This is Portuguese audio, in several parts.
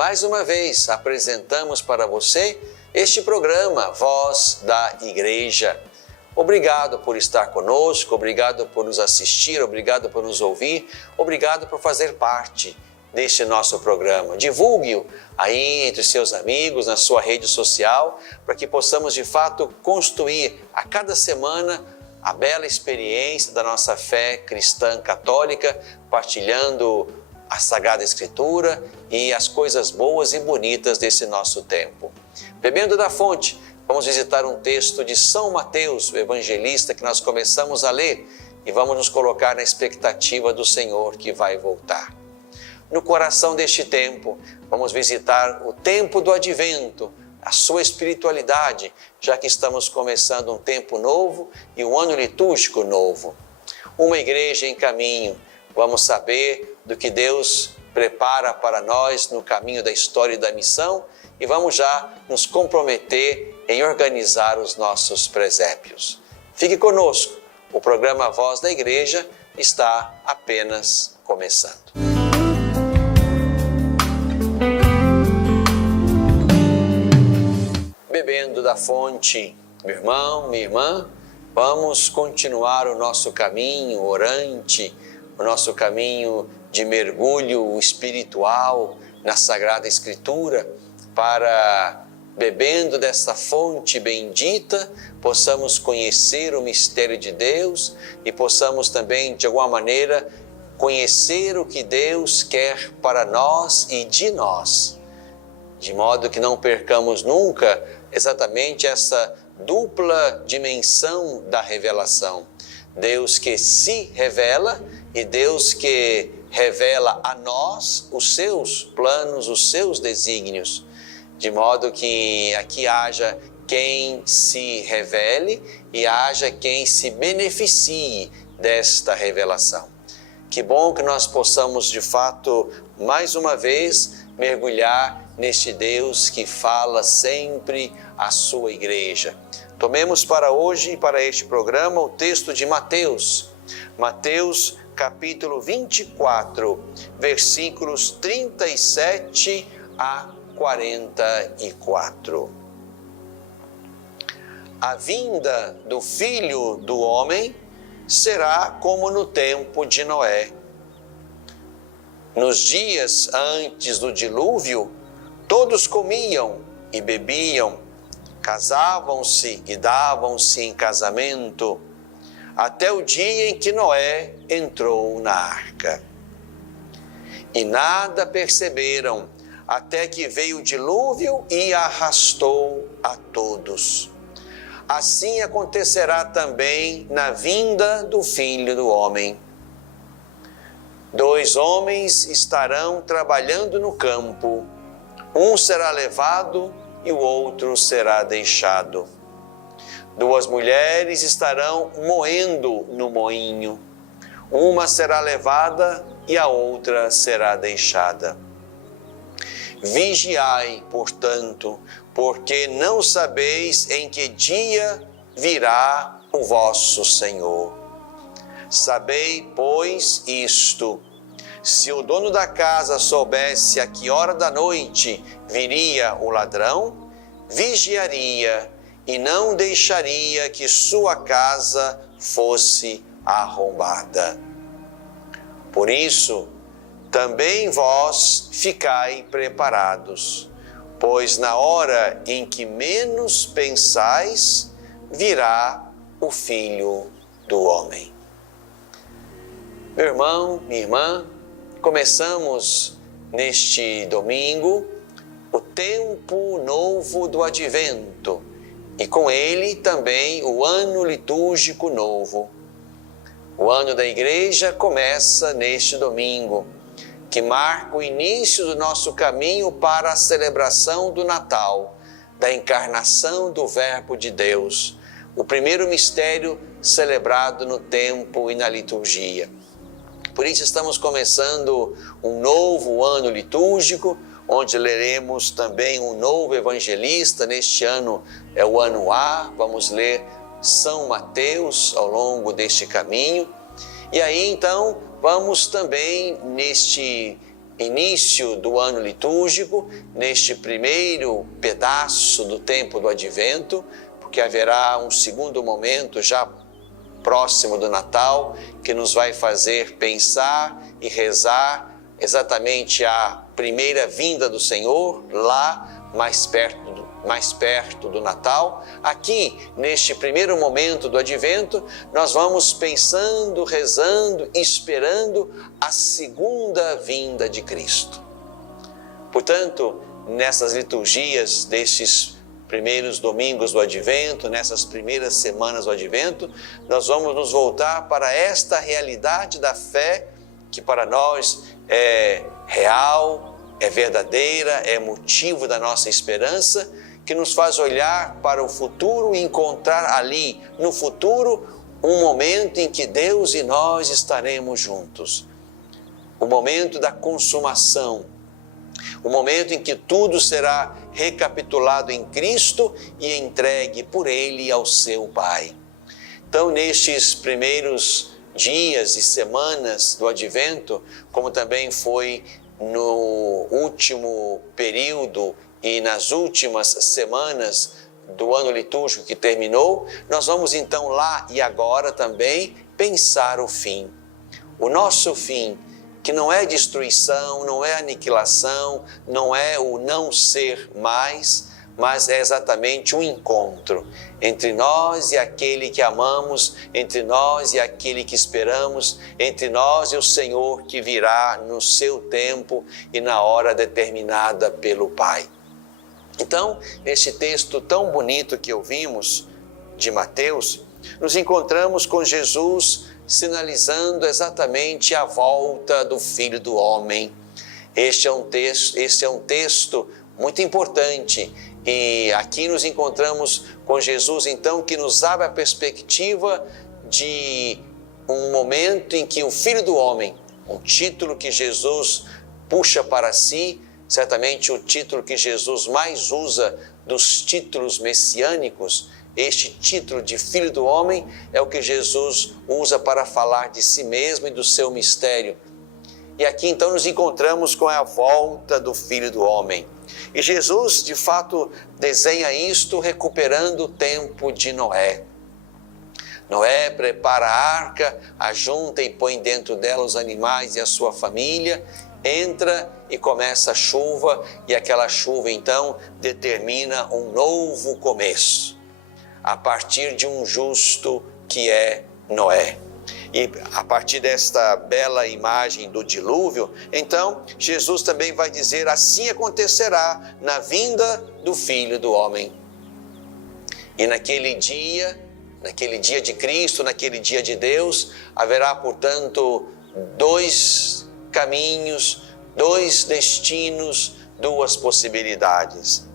mais uma vez apresentamos para você este programa Voz da Igreja. Obrigado por estar conosco, obrigado por nos assistir, obrigado por nos ouvir, obrigado por fazer parte deste nosso programa. Divulgue-o aí entre seus amigos, na sua rede social, para que possamos de fato construir a cada semana a bela experiência da nossa fé cristã católica, partilhando a Sagrada Escritura e as coisas boas e bonitas desse nosso tempo. Bebendo da fonte, vamos visitar um texto de São Mateus, o evangelista, que nós começamos a ler e vamos nos colocar na expectativa do Senhor que vai voltar. No coração deste tempo, vamos visitar o tempo do advento, a sua espiritualidade, já que estamos começando um tempo novo e um ano litúrgico novo. Uma igreja em caminho, vamos saber do que Deus prepara para nós no caminho da história e da missão e vamos já nos comprometer em organizar os nossos presépios. Fique conosco, o programa Voz da Igreja está apenas começando. Bebendo da fonte, meu irmão, minha irmã, vamos continuar o nosso caminho orante, o nosso caminho de mergulho espiritual na Sagrada Escritura, para, bebendo dessa fonte bendita, possamos conhecer o mistério de Deus e possamos também, de alguma maneira, conhecer o que Deus quer para nós e de nós, de modo que não percamos nunca exatamente essa dupla dimensão da revelação. Deus que se revela e Deus que revela a nós os seus planos, os seus desígnios, de modo que aqui haja quem se revele e haja quem se beneficie desta revelação. Que bom que nós possamos, de fato, mais uma vez, mergulhar neste Deus que fala sempre à sua igreja. Tomemos para hoje e para este programa o texto de Mateus. Mateus, capítulo 24, versículos 37 a 44. A vinda do Filho do Homem será como no tempo de Noé. Nos dias antes do dilúvio, todos comiam e bebiam, casavam-se e davam-se em casamento, até o dia em que Noé entrou na arca. E nada perceberam, até que veio o dilúvio e arrastou a todos. Assim acontecerá também na vinda do Filho do Homem. 2 homens estarão trabalhando no campo, um será levado e o outro será deixado. 2 mulheres estarão moendo no moinho, uma será levada e a outra será deixada. Vigiai, portanto, porque não sabeis em que dia virá o vosso Senhor. Sabei, pois, isto: se o dono da casa soubesse a que hora da noite viria o ladrão, vigiaria e não deixaria que sua casa fosse arrombada. Por isso, também vós ficai preparados, pois na hora em que menos pensais, virá o Filho do Homem. Meu irmão, minha irmã, começamos neste domingo o tempo novo do Advento e com ele também o ano litúrgico novo. O ano da Igreja começa neste domingo, que marca o início do nosso caminho para a celebração do Natal, da encarnação do Verbo de Deus, o primeiro mistério celebrado no tempo e na liturgia. Por isso estamos começando um novo ano litúrgico, onde leremos também um novo evangelista. Neste ano é o ano A, vamos ler São Mateus ao longo deste caminho. E aí então vamos também neste início do ano litúrgico, neste primeiro pedaço do tempo do Advento, porque haverá um segundo momento já próximo do Natal, que nos vai fazer pensar e rezar exatamente a primeira vinda do Senhor, lá mais perto do Natal. Aqui, neste primeiro momento do Advento, nós vamos pensando, rezando, esperando a segunda vinda de Cristo. Portanto, nessas liturgias destes primeiros domingos do Advento, nessas primeiras semanas do Advento, nós vamos nos voltar para esta realidade da fé, que para nós é real, é verdadeira, é motivo da nossa esperança, que nos faz olhar para o futuro e encontrar ali, no futuro, um momento em que Deus e nós estaremos juntos. O momento da consumação, o momento em que tudo será recapitulado em Cristo e entregue por Ele ao seu Pai. Então, nestes primeiros dias e semanas do Advento, como também foi no último período e nas últimas semanas do ano litúrgico que terminou, nós vamos então lá e agora também pensar o fim. O nosso fim, que não é destruição, não é aniquilação, não é o não ser mais, mas é exatamente um encontro entre nós e aquele que amamos, entre nós e aquele que esperamos, entre nós e o Senhor que virá no seu tempo e na hora determinada pelo Pai. Então, neste texto tão bonito que ouvimos de Mateus, nos encontramos com Jesus sinalizando exatamente a volta do Filho do Homem. Este é um texto muito importante e aqui nos encontramos com Jesus, então, que nos abre a perspectiva de um momento em que o Filho do Homem, um título que Jesus puxa para si, certamente o título que Jesus mais usa dos títulos messiânicos, este título de Filho do Homem é o que Jesus usa para falar de si mesmo e do seu mistério. E aqui então nos encontramos com a volta do Filho do Homem. E Jesus, de fato, desenha isto recuperando o tempo de Noé. Noé prepara a arca, ajunta e põe dentro dela os animais e a sua família, entra e começa a chuva, e aquela chuva então determina um novo começo, a partir de um justo que é Noé. E a partir desta bela imagem do dilúvio, então Jesus também vai dizer: assim acontecerá na vinda do Filho do Homem. E naquele dia de Cristo, naquele dia de Deus, haverá, portanto, dois caminhos, dois destinos, duas possibilidades.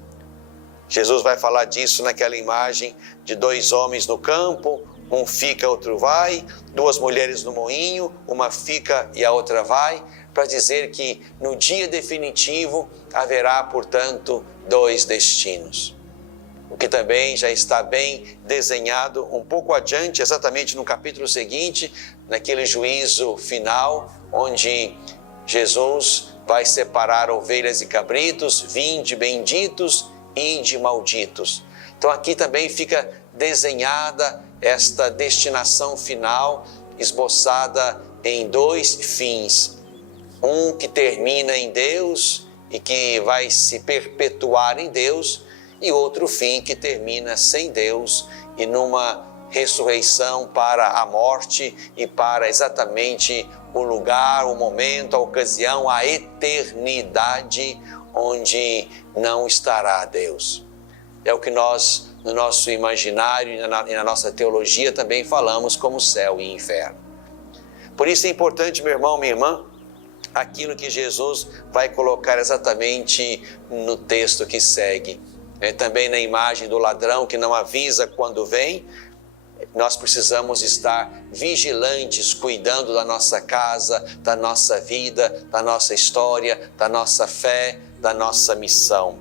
Jesus vai falar disso naquela imagem de dois homens no campo, um fica, outro vai, duas mulheres no moinho, uma fica e a outra vai, para dizer que no dia definitivo haverá, portanto, dois destinos. O que também já está bem desenhado um pouco adiante, exatamente no capítulo seguinte, naquele juízo final, onde Jesus vai separar ovelhas e cabritos, vinde benditos, ide malditos. Então aqui também fica desenhada esta destinação final, esboçada em dois fins. Um que termina em Deus e que vai se perpetuar em Deus, e outro fim que termina sem Deus e numa ressurreição para a morte e para exatamente o lugar, o momento, a ocasião, a eternidade onde não estará Deus. É o que nós, no nosso imaginário e na nossa teologia, também falamos como céu e inferno. Por isso é importante, meu irmão, minha irmã, aquilo que Jesus vai colocar exatamente no texto que segue. Também na imagem do ladrão que não avisa quando vem, nós precisamos estar vigilantes, cuidando da nossa casa, da nossa vida, da nossa história, da nossa fé, da nossa missão.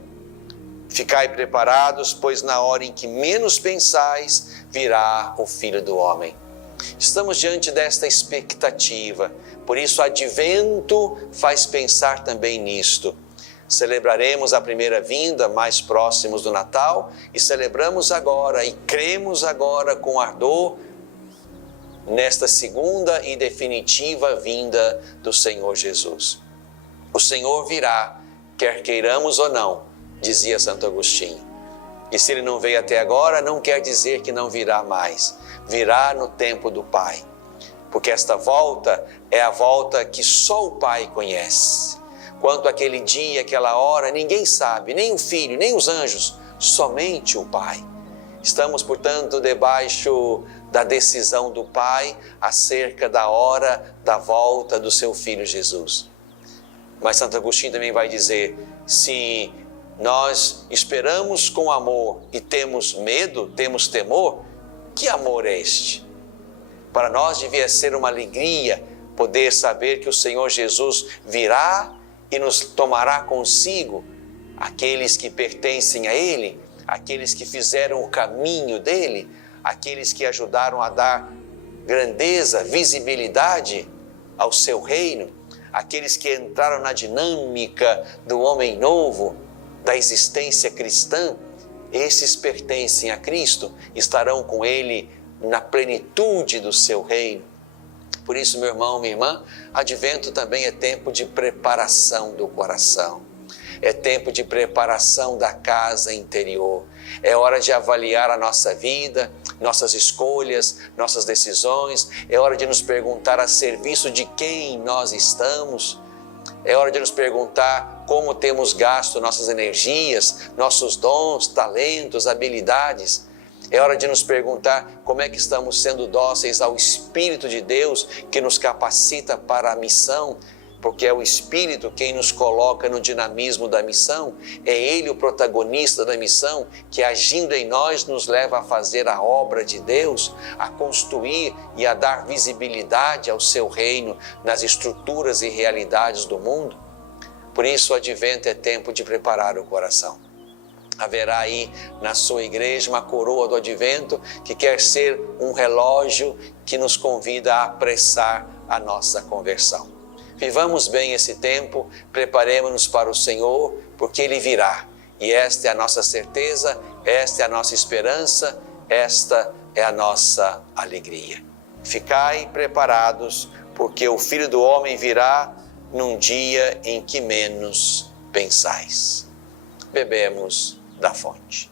Ficai preparados, pois na hora em que menos pensais, virá o Filho do Homem. Estamos diante desta expectativa, por isso o advento faz pensar também nisto. Celebraremos a primeira vinda mais próximos do Natal e celebramos agora e cremos agora com ardor nesta segunda e definitiva vinda do Senhor Jesus. O Senhor virá, quer queiramos ou não, dizia Santo Agostinho. E se ele não veio até agora, não quer dizer que não virá mais. Virá no tempo do Pai. Porque esta volta é a volta que só o Pai conhece. Quanto àquele dia, aquela hora, ninguém sabe, nem o Filho, nem os anjos, somente o Pai. Estamos, portanto, debaixo da decisão do Pai acerca da hora da volta do seu Filho Jesus. Mas Santo Agostinho também vai dizer, se nós esperamos com amor e temos medo, temos temor, que amor é este? Para nós devia ser uma alegria poder saber que o Senhor Jesus virá e nos tomará consigo, aqueles que pertencem a Ele, aqueles que fizeram o caminho dEle, aqueles que ajudaram a dar grandeza, visibilidade ao seu reino, aqueles que entraram na dinâmica do homem novo, da existência cristã, esses pertencem a Cristo, estarão com Ele na plenitude do seu reino. Por isso, meu irmão, minha irmã, advento também é tempo de preparação do coração. É tempo de preparação da casa interior. É hora de avaliar a nossa vida, nossas escolhas, nossas decisões. É hora de nos perguntar a serviço de quem nós estamos. É hora de nos perguntar como temos gasto nossas energias, nossos dons, talentos, habilidades. É hora de nos perguntar como é que estamos sendo dóceis ao Espírito de Deus que nos capacita para a missão, porque é o Espírito quem nos coloca no dinamismo da missão. É Ele o protagonista da missão que, agindo em nós, nos leva a fazer a obra de Deus, a construir e a dar visibilidade ao seu reino nas estruturas e realidades do mundo. Por isso o advento é tempo de preparar o coração. Haverá aí na sua igreja uma coroa do advento que quer ser um relógio que nos convida a apressar a nossa conversão. Vivamos bem esse tempo, preparemos-nos para o Senhor, porque Ele virá. E esta é a nossa certeza, esta é a nossa esperança, esta é a nossa alegria. Ficai preparados, porque o Filho do Homem virá num dia em que menos pensais. Bebemos da fonte.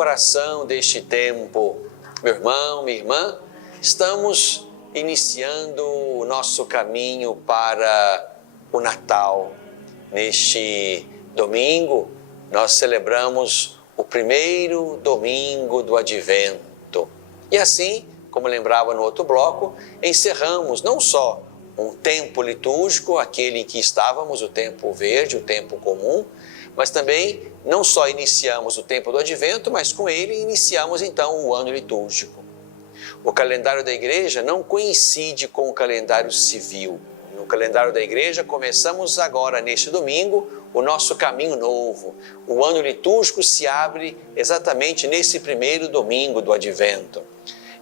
coração deste tempo, meu irmão, minha irmã, estamos iniciando o nosso caminho para o Natal. Neste domingo, nós celebramos o primeiro domingo do Advento. E assim, como lembrava no outro bloco, encerramos não só um tempo litúrgico, aquele em que estávamos, o tempo verde, o tempo comum, mas também não só iniciamos o tempo do Advento, mas com ele iniciamos então o ano litúrgico. O calendário da igreja não coincide com o calendário civil. No calendário da igreja começamos agora, neste domingo, o nosso caminho novo. O ano litúrgico se abre exatamente nesse primeiro domingo do Advento.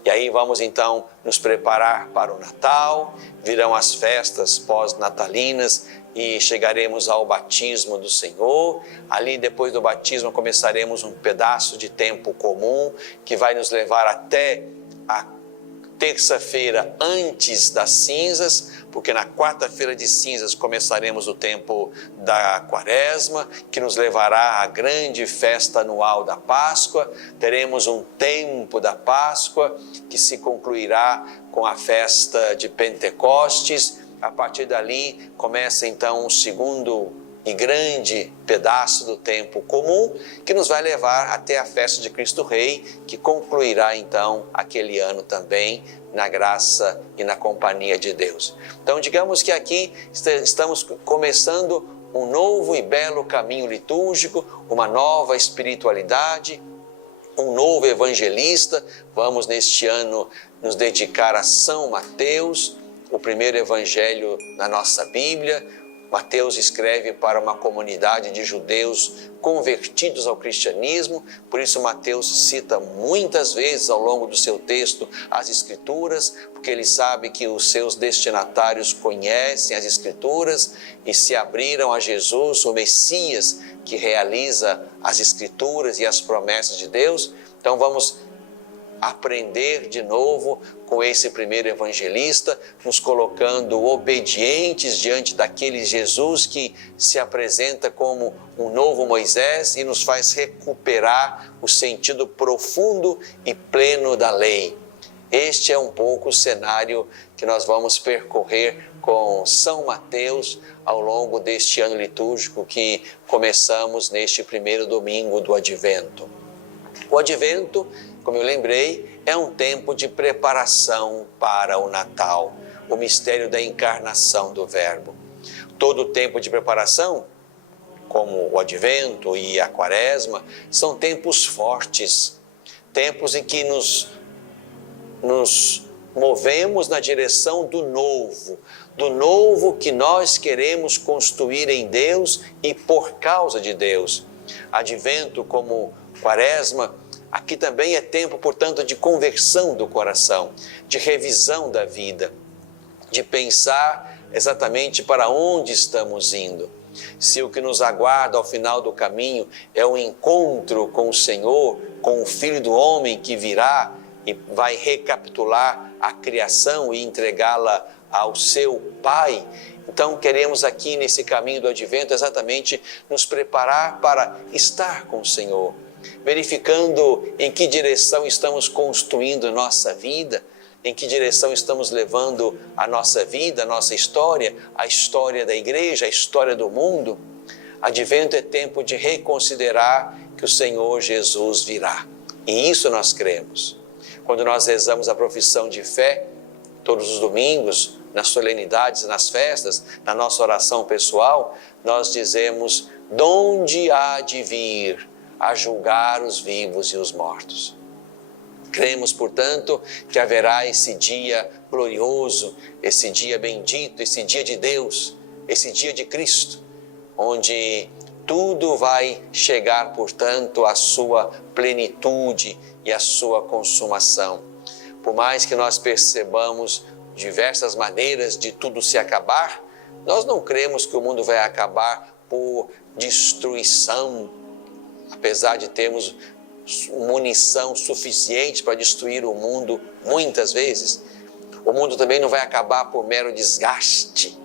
E aí vamos então nos preparar para o Natal, virão as festas pós-natalinas e chegaremos ao batismo do Senhor. Ali, depois do batismo, começaremos um pedaço de tempo comum que vai nos levar até a terça-feira antes das cinzas, porque na quarta-feira de cinzas começaremos o tempo da Quaresma, que nos levará à grande festa anual da Páscoa. Teremos um tempo da Páscoa que se concluirá com a festa de Pentecostes. A partir dali começa então um segundo e grande pedaço do tempo comum, que nos vai levar até a festa de Cristo Rei, que concluirá então aquele ano também na graça e na companhia de Deus. Então digamos que aqui estamos começando um novo e belo caminho litúrgico, uma nova espiritualidade, um novo evangelista. Vamos neste ano nos dedicar a São Mateus, o primeiro evangelho na nossa Bíblia. Mateus escreve para uma comunidade de judeus convertidos ao cristianismo, por isso Mateus cita muitas vezes ao longo do seu texto as Escrituras, porque ele sabe que os seus destinatários conhecem as Escrituras e se abriram a Jesus, o Messias, que realiza as Escrituras e as promessas de Deus. Então vamos aprender de novo com esse primeiro evangelista, nos colocando obedientes diante daquele Jesus que se apresenta como um novo Moisés e nos faz recuperar o sentido profundo e pleno da lei. Este é um pouco o cenário que nós vamos percorrer com São Mateus ao longo deste ano litúrgico que começamos neste primeiro domingo do Advento. O Advento, como eu lembrei, é um tempo de preparação para o Natal, o mistério da encarnação do Verbo. Todo o tempo de preparação, como o Advento e a Quaresma, são tempos fortes, tempos em que nos movemos na direção do novo que nós queremos construir em Deus e por causa de Deus. Advento, como Quaresma, aqui também é tempo, portanto, de conversão do coração, de revisão da vida, de pensar exatamente para onde estamos indo. Se o que nos aguarda ao final do caminho é um encontro com o Senhor, com o Filho do Homem que virá e vai recapitular a criação e entregá-la ao seu Pai, então queremos aqui nesse caminho do Advento exatamente nos preparar para estar com o Senhor, verificando em que direção estamos construindo nossa vida, em que direção estamos levando a nossa vida, a nossa história, a história da igreja, a história do mundo. Advento é tempo de reconsiderar que o Senhor Jesus virá. E isso nós cremos. Quando nós rezamos a profissão de fé, todos os domingos, nas solenidades, nas festas, na nossa oração pessoal, nós dizemos: "Donde há de vir a julgar os vivos e os mortos?" Cremos, portanto, que haverá esse dia glorioso, esse dia bendito, esse dia de Deus, esse dia de Cristo, onde tudo vai chegar, portanto, à sua plenitude e à sua consumação. Por mais que nós percebamos diversas maneiras de tudo se acabar, nós não cremos que o mundo vai acabar por destruição, apesar de termos munição suficiente para destruir o mundo muitas vezes. O mundo também não vai acabar por mero desgaste,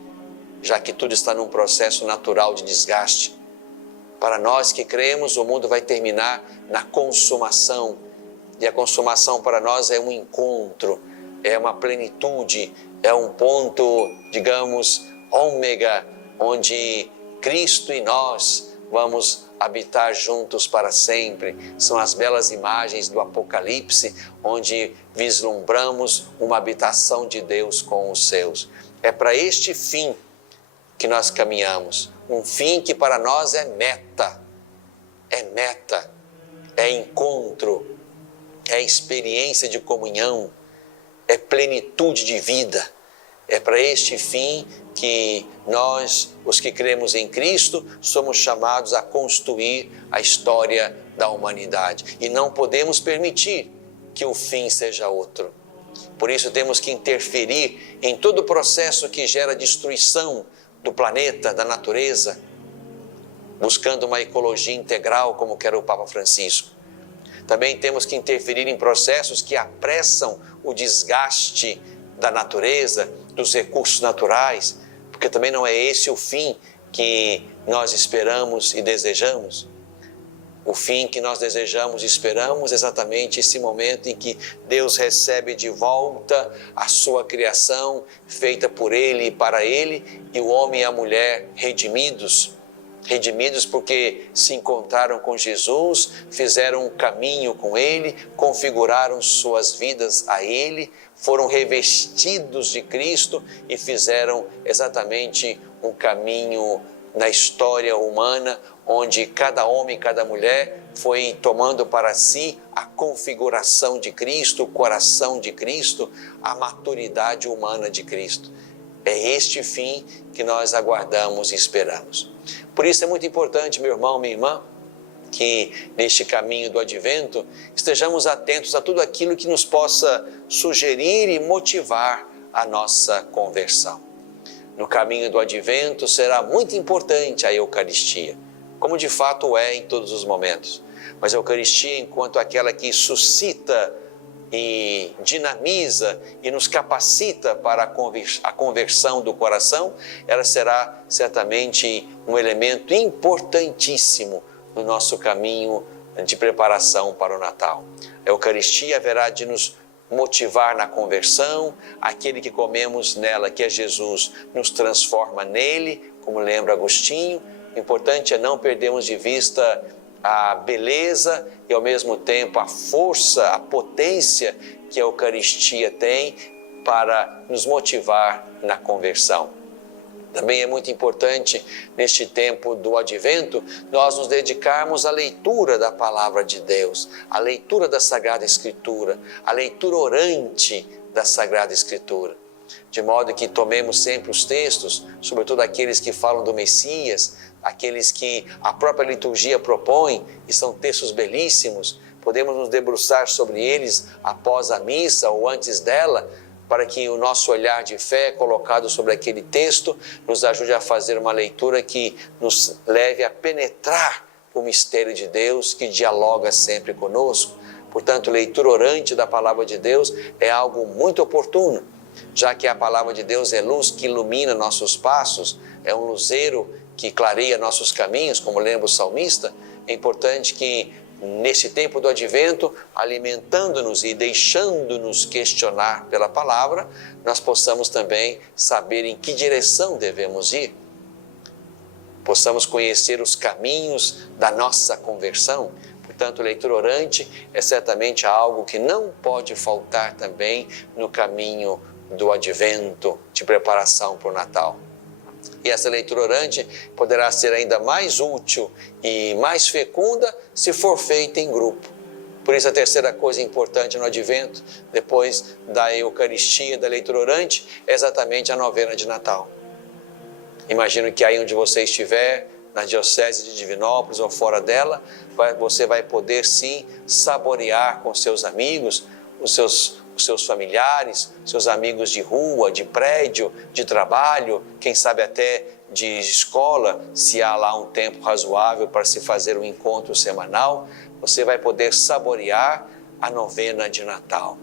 já que tudo está num processo natural de desgaste. Para nós que cremos, o mundo vai terminar na consumação. E a consumação para nós é um encontro, é uma plenitude, é um ponto, digamos, ômega, onde Cristo e nós vamos habitar juntos para sempre. São as belas imagens do Apocalipse, onde vislumbramos uma habitação de Deus com os seus. É para este fim que nós caminhamos, um fim que para nós é meta, é encontro, é experiência de comunhão, é plenitude de vida. É para este fim que nós, os que cremos em Cristo, somos chamados a construir a história da humanidade. E não podemos permitir que o fim seja outro. Por isso temos que interferir em todo o processo que gera destruição do planeta, da natureza, buscando uma ecologia integral, como quer o Papa Francisco. Também temos que interferir em processos que apressam o desgaste da natureza, dos recursos naturais, porque também não é esse o fim que nós esperamos e desejamos. O fim que nós desejamos e esperamos é exatamente esse momento em que Deus recebe de volta a sua criação, feita por Ele e para Ele, e o homem e a mulher redimidos porque se encontraram com Jesus, fizeram um caminho com Ele, configuraram suas vidas a Ele, foram revestidos de Cristo e fizeram exatamente um caminho na história humana, onde cada homem e cada mulher foi tomando para si a configuração de Cristo, o coração de Cristo, a maturidade humana de Cristo. É este fim que nós aguardamos e esperamos. Por isso é muito importante, meu irmão, minha irmã, que neste caminho do advento estejamos atentos a tudo aquilo que nos possa sugerir e motivar a nossa conversão. No caminho do advento será muito importante a Eucaristia, como de fato é em todos os momentos. Mas a Eucaristia, enquanto aquela que suscita e dinamiza e nos capacita para a conversão do coração, ela será certamente um elemento importantíssimo no nosso caminho de preparação para o Natal. A Eucaristia haverá de nos motivar na conversão, aquele que comemos nela, que é Jesus, nos transforma nele, como lembra Agostinho. O importante é não perdermos de vista a beleza e ao mesmo tempo a força, a potência que a Eucaristia tem para nos motivar na conversão. Também é muito importante neste tempo do Advento nós nos dedicarmos à leitura da Palavra de Deus, à leitura da Sagrada Escritura, à leitura orante da Sagrada Escritura, de modo que tomemos sempre os textos, sobretudo aqueles que falam do Messias, aqueles que a própria liturgia propõe, e são textos belíssimos, podemos nos debruçar sobre eles após a missa ou antes dela, para que o nosso olhar de fé colocado sobre aquele texto nos ajude a fazer uma leitura que nos leve a penetrar o mistério de Deus, que dialoga sempre conosco. Portanto, leitura orante da Palavra de Deus é algo muito oportuno, já que a Palavra de Deus é luz que ilumina nossos passos, é um luzeiro que clareia nossos caminhos, como lembra o salmista. É importante que nesse tempo do Advento, alimentando-nos e deixando-nos questionar pela palavra, nós possamos também saber em que direção devemos ir, possamos conhecer os caminhos da nossa conversão. Portanto, leitura orante é certamente algo que não pode faltar também no caminho do Advento, de preparação para o Natal. E essa leitura orante poderá ser ainda mais útil e mais fecunda se for feita em grupo. Por isso a terceira coisa importante no Advento, depois da Eucaristia, da leitura orante, é exatamente a novena de Natal. Imagino que aí onde você estiver, na Diocese de Divinópolis ou fora dela, você vai poder sim saborear com seus amigos, os seus familiares, seus amigos de rua, de prédio, de trabalho, quem sabe até de escola, se há lá um tempo razoável para se fazer um encontro semanal, você vai poder saborear a novena de Natal,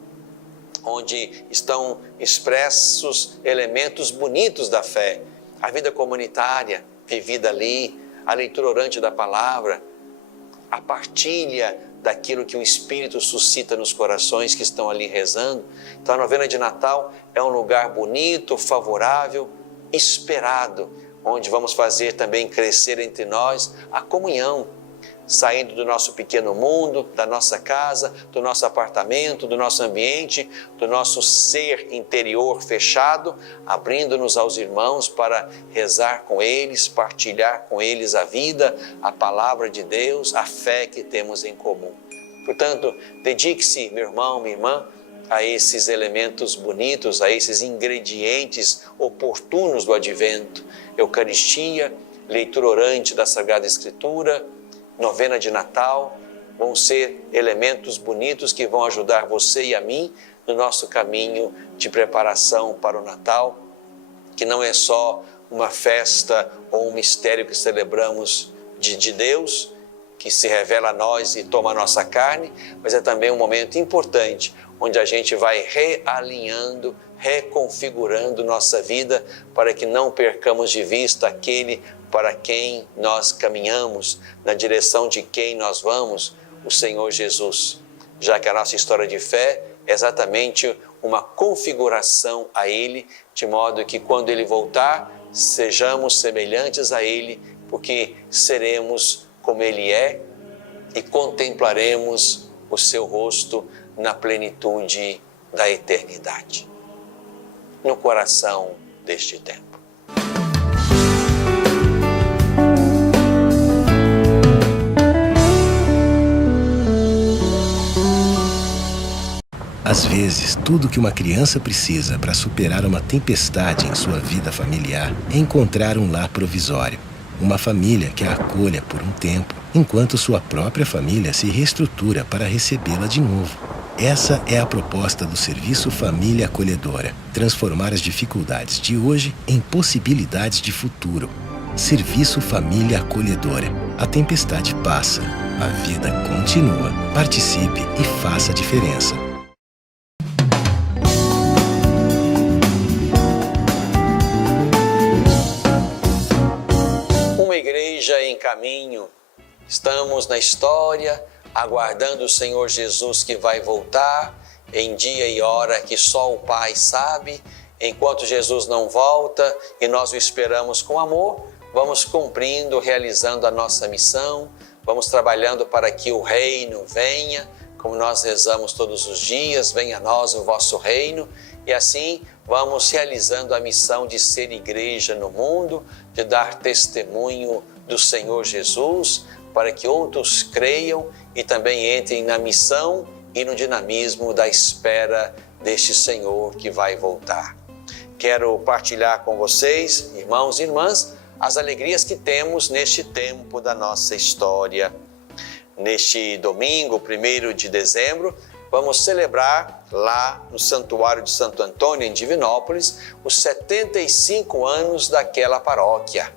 onde estão expressos elementos bonitos da fé, a vida comunitária vivida ali, a leitura orante da palavra, a partilha daquilo que o Espírito suscita nos corações que estão ali rezando. Então a novena de Natal é um lugar bonito, favorável, esperado, onde vamos fazer também crescer entre nós a comunhão, saindo do nosso pequeno mundo, da nossa casa, do nosso apartamento, do nosso ambiente, do nosso ser interior fechado, abrindo-nos aos irmãos para rezar com eles, partilhar com eles a vida, a palavra de Deus, a fé que temos em comum. Portanto, dedique-se, meu irmão, minha irmã, a esses elementos bonitos, a esses ingredientes oportunos do Advento: Eucaristia, leitura orante da Sagrada Escritura, novena de Natal. Vão ser elementos bonitos que vão ajudar você e a mim no nosso caminho de preparação para o Natal, que não é só uma festa ou um mistério que celebramos de Deus, que se revela a nós e toma a nossa carne, mas é também um momento importante, onde a gente vai realinhando, reconfigurando nossa vida para que não percamos de vista aquele para quem nós caminhamos, na direção de quem nós vamos, o Senhor Jesus. Já que a nossa história de fé é exatamente uma configuração a Ele, de modo que quando Ele voltar, sejamos semelhantes a Ele, porque seremos como Ele é e contemplaremos o seu rosto na plenitude da eternidade, no coração deste tempo. Às vezes, tudo que uma criança precisa para superar uma tempestade em sua vida familiar é encontrar um lar provisório. Uma família que a acolha por um tempo, enquanto sua própria família se reestrutura para recebê-la de novo. Essa é a proposta do Serviço Família Acolhedora: transformar as dificuldades de hoje em possibilidades de futuro. Serviço Família Acolhedora. A tempestade passa, a vida continua. Participe e faça a diferença. Uma igreja em caminho. Estamos na história, aguardando o Senhor Jesus que vai voltar em dia e hora que só o Pai sabe. Enquanto Jesus não volta e nós o esperamos com amor, vamos cumprindo, realizando a nossa missão, vamos trabalhando para que o reino venha, como nós rezamos todos os dias: venha a nós o vosso reino, e assim vamos realizando a missão de ser igreja no mundo, de dar testemunho do Senhor Jesus, para que outros creiam e também entrem na missão e no dinamismo da espera deste Senhor que vai voltar. Quero partilhar com vocês, irmãos e irmãs, as alegrias que temos neste tempo da nossa história. Neste domingo, 1º de dezembro, vamos celebrar lá no Santuário de Santo Antônio, em Divinópolis, os 75 anos daquela paróquia.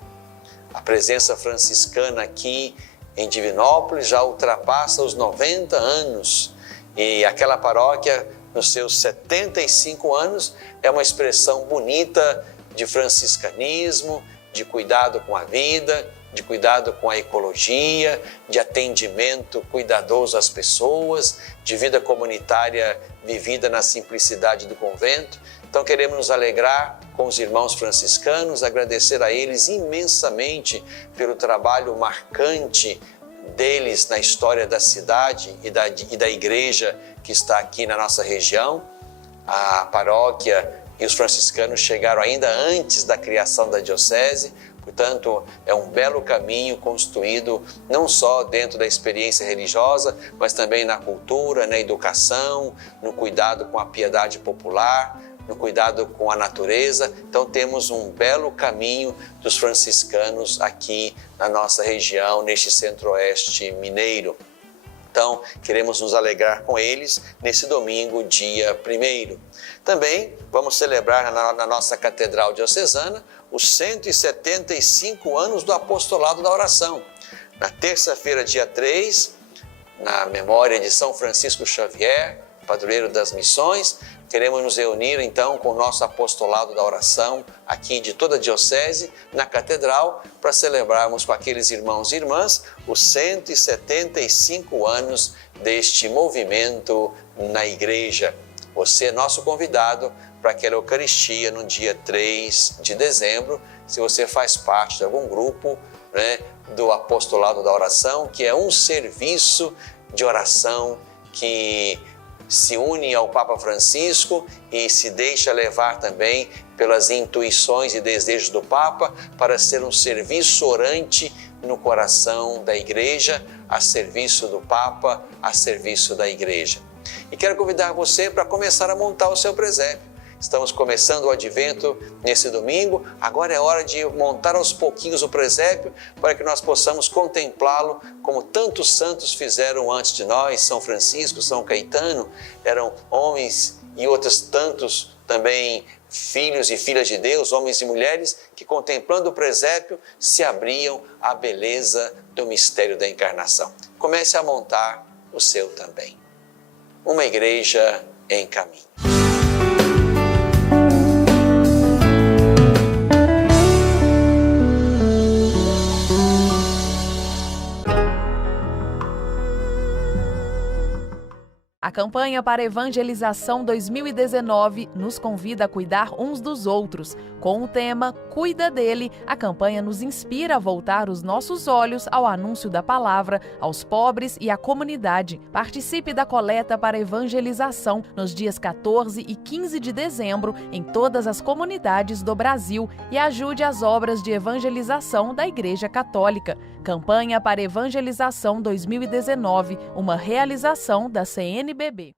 A presença franciscana aqui em Divinópolis já ultrapassa os 90 anos. E aquela paróquia, nos seus 75 anos, é uma expressão bonita de franciscanismo, de cuidado com a vida, de cuidado com a ecologia, de atendimento cuidadoso às pessoas, de vida comunitária vivida na simplicidade do convento. Então queremos nos alegrar com os irmãos franciscanos, agradecer a eles imensamente pelo trabalho marcante deles na história da cidade e da igreja que está aqui na nossa região. A paróquia e os franciscanos chegaram ainda antes da criação da diocese, portanto é um belo caminho construído não só dentro da experiência religiosa, mas também na cultura, na educação, no cuidado com a piedade popular, no cuidado com a natureza. Então temos um belo caminho dos franciscanos aqui na nossa região, neste centro-oeste mineiro. Então queremos nos alegrar com eles nesse domingo, dia 1º. Também vamos celebrar na nossa Catedral Diocesana os 175 anos do Apostolado da Oração. Na terça-feira, dia 3, na memória de São Francisco Xavier, padroeiro das missões, Queremos nos reunir então com o nosso apostolado da oração aqui de toda a diocese, na catedral, para celebrarmos com aqueles irmãos e irmãs os 175 anos deste movimento na igreja. Você é nosso convidado para aquela Eucaristia no dia 3 de dezembro, se você faz parte de algum grupo, do apostolado da oração, que é um serviço de oração que se une ao Papa Francisco e se deixa levar também pelas intuições e desejos do Papa para ser um serviço orante no coração da Igreja, a serviço do Papa, a serviço da Igreja. E quero convidar você para começar a montar o seu presépio. Estamos começando o Advento nesse domingo, agora é hora de montar aos pouquinhos o presépio para que nós possamos contemplá-lo como tantos santos fizeram antes de nós. São Francisco, São Caetano, eram homens e outros tantos também filhos e filhas de Deus, homens e mulheres que contemplando o presépio se abriam à beleza do mistério da encarnação. Comece a montar o seu também. Uma igreja em caminho. A campanha para Evangelização 2019 nos convida a cuidar uns dos outros. Com o tema Cuida dele, a campanha nos inspira a voltar os nossos olhos ao anúncio da palavra, aos pobres e à comunidade. Participe da coleta para evangelização nos dias 14 e 15 de dezembro em todas as comunidades do Brasil e ajude as obras de evangelização da Igreja Católica. Campanha para Evangelização 2019, uma realização da CNBB.